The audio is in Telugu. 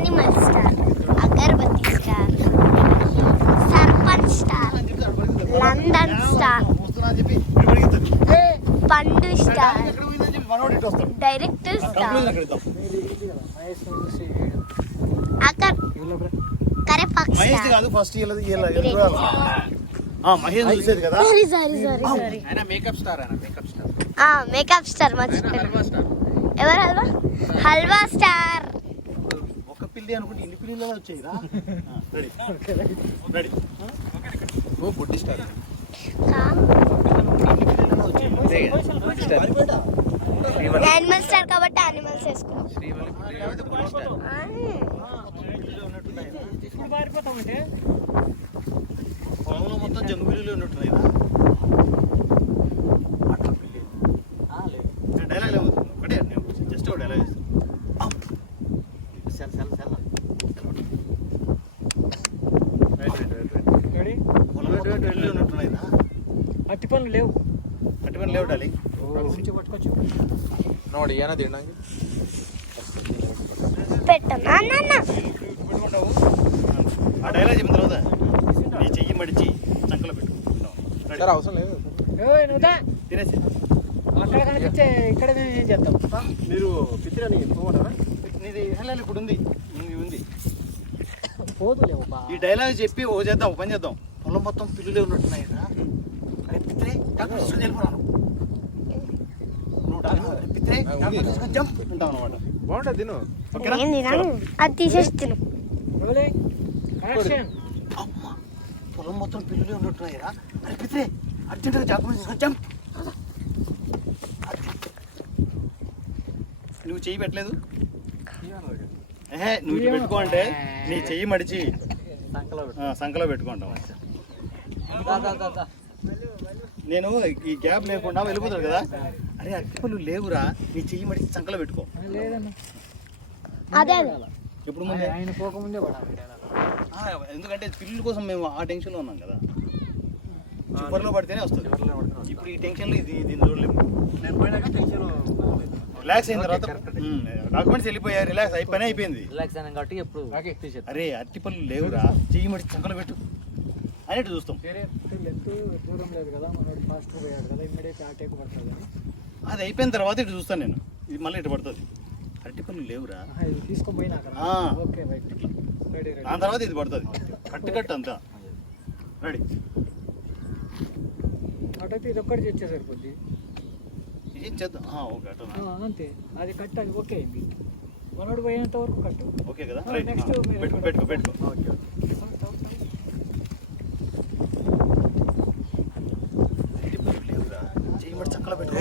యానిమల్ స్టార్, అగరబత్తి star, sarpanch star, London star, పండు స్టార్, డైరెక్టర్ స్టార్, కరేపాక్ స్టార్. ఫస్ట్ మహేష్ చూసేది కదా. మేకప్ స్టార్ ఎవరు హల్వా స్టార్. ఒక పిల్లి అనుకుంటే ఇన్ని పిల్లలు వచ్చాయిరా. బుడ్డి స్టార్, యానిమల్ స్టార్ కాబట్టి యానిమల్స్ వేసుకున్నాం. పొలంలో మొత్తం జంగు పిల్లులు ఉన్నట్టున్నాయి. అట్లా పిల్లి డైలాగ్ లేవు ఒకటే, జస్ట్ ఒక డైలాగ్ ఇస్తాను. పొలంలో ఉన్నట్టున్నాయి. అట్టి పనులు లేవు, అట్టి పని లేవు డాలి. పట్టుకోవచ్చు ನೋಡಿ ಏನೋ ತಿನ್ನಂಗೆ పెట్టమ్మా. ఆ డైలాగ్ చెప్పిన తర్వాత నీ చెయ్యి మడిచి చంకలో పెట్టు. సార్ అవసరం లేదు నువ్వుదా తినేసి అక్కడ కనిపించే ఇక్కడ మేము ఏం చేస్తాం. మీరు పిత్తిరని పోమంటారా? నీది హెల్లాలి ఇప్పుడు ఉంది, ఉంది. పోదులేవు ఈ డైలాగ్ చెప్పి ఓ చేద్దాం, ఓ పని చేద్దాం. పొలం మొత్తం పిల్లులే ఉన్నట్టున్నాయి. అరే పిత్రే డాక్టర్ తీసుకొని వెళ్ళిపోరాను. నువ్వు డాక్టర్ పిత్రే డాక్టర్ తీసుకొని జంప్ ఉంటావు అనమాట. బాగుంటుంది తిను. అది తీసేసి తిను. అమ్మ పొలం మొత్తం పిల్లులే ఉన్నట్టున్నాయిరా. అరే పిత్రే అర్జెంటుగా డాక్టర్ తీసుకొని జంప్. నువ్వు చెయ్యి పెట్టలేదు. నువ్వు ఇటు పెట్టుకో అంటే నీ చెయ్యి మడిచి సంకలో పెట్టుకుంటాం. నేను ఈ గ్యాప్ లేకుండా వెళ్ళిపోతాడు కదా. అరే అరటిపళ్ళు లేవురా, నీ చెయ్యి మడిచి సంకలో పెట్టుకో. అదే ఎప్పుడు ముందే ఆయన పోకముందే ఎందుకంటే పిల్లల కోసం మేము ఆ టెన్షన్లో ఉన్నాం కదా. చివరిలో పడితేనే వస్తుంది. ఇప్పుడు ఈ టెన్షన్లో దీన్ని చూడలేము. నేను పోయినాక టెన్షన్ రిలాక్స్ అయిన తర్వాత డాక్యుమెంట్స్ వెళ్ళిపోయా, రిలాక్స్ అయిపోయినా అయిపోయింది. రిలాక్స్ అయినా కాబట్టి ఎప్పుడు అరే అరటిపళ్ళు లేవురా, చెయ్యి మడిచి సంకలో పెట్టు అనేట్టు చూస్తాం. లెంత్ దూరం లేదు కదా, మనోడు ఫాస్ట్ పోయాడు కదా, ఇమ్మీడియట్ ఆ టైప్ పడుతుంది. అది అయిపోయిన తర్వాత ఇటు చూస్తాను నేను, ఇది మళ్ళీ ఇటు పడుతుంది. అరటిపళ్ళు లేవురా, ఇది తీసుకొని పోయినా ఓకే రైట్. Ready ready. దాని తర్వాత ఇది పడుతుంది. కట్టు అంతా రెడీ. అటైతే ఇది ఒక్కటి తెచ్చే సరిపోద్ది. ఏం చేద్దాం. ఓకే అటు అంతే, అది కట్టాలి. ఓకే అయింది, మనోడు పోయేంత వరకు కట్టు. ఓకే కదా. నెక్స్ట్ పెట్టుకో. ఓకే లేవురా, చెయ్యి మడి చక్కలో పెట్టుకో.